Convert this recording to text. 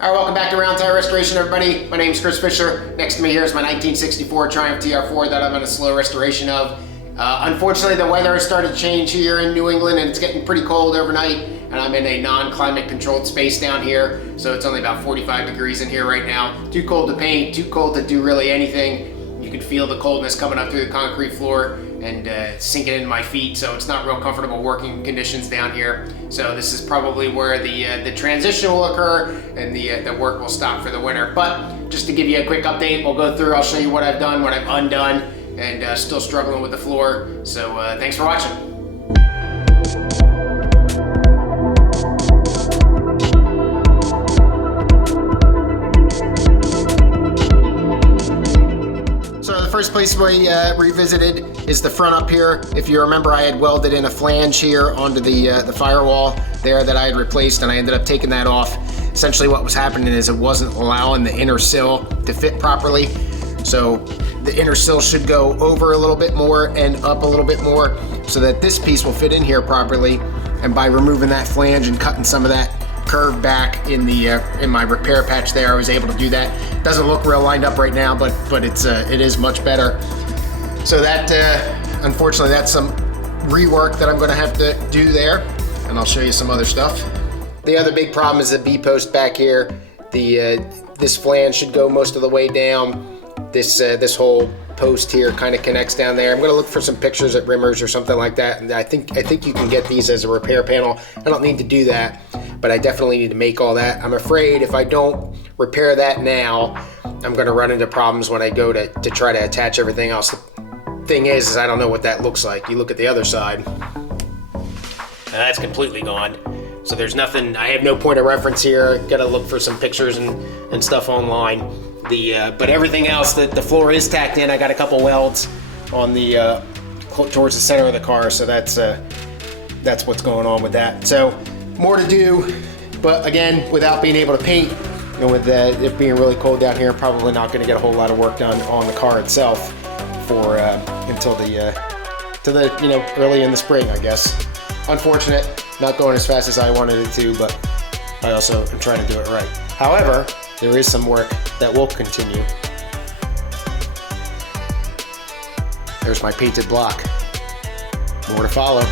All right, welcome back to Roundtail Restoration, everybody. My name is Chris Fisher. Next to me here is my 1964 Triumph TR4 that I'm in a slow restoration of. Unfortunately, the weather has started to change here in New England, and it's getting pretty cold overnight, and I'm in a non-climate controlled space down here, so it's only about 45 degrees in here right now. Too cold to paint, too cold to do really anything. You can feel the coldness coming up through the concrete floor and sinking into my feet, so it's not real comfortable working conditions down here. So this is probably where the transition will occur and the work will stop for the winter. But just to give you a quick update, we'll go through, I'll show you what I've done, what I've undone, and still struggling with the floor. So thanks for watching. First place we revisited is the front up here. If you remember, I had welded in a flange here onto the firewall there that I had replaced, and I ended up taking that off. Essentially what was happening is it wasn't allowing the inner sill to fit properly. So the inner sill should go over a little bit more and up a little bit more so that this piece will fit in here properly. And by removing that flange and cutting some of that curve back in my repair patch there, I was able to do that. Doesn't look real lined up right now, but it is much better. So that unfortunately that's some rework that I'm going to have to do there, and I'll show you some other stuff. The other big problem is the B-post back here. This flange should go most of the way down. This whole post here kind of connects down there. I'm going to look for some pictures at Rimmers or something like that, and I think you can get these as a repair panel. I don't need to do that, but I definitely need to make all that. I'm afraid if I don't repair that now, I'm going to run into problems when I go to try to attach everything else. The thing is I don't know what that looks like. You look at the other side, that's completely gone. So there's nothing, I have no point of reference here. Got to look for some pictures and stuff online. But everything else, the floor is tacked in. I got a couple welds on towards the center of the car, so that's what's going on with that. So more to do, but again, without being able to paint, with it being really cold down here, probably not going to get a whole lot of work done on the car itself for until early in the spring, I guess. Unfortunate, not going as fast as I wanted it to, but I also am trying to do it right. However, there is some work that will continue. There's my painted block. More to follow.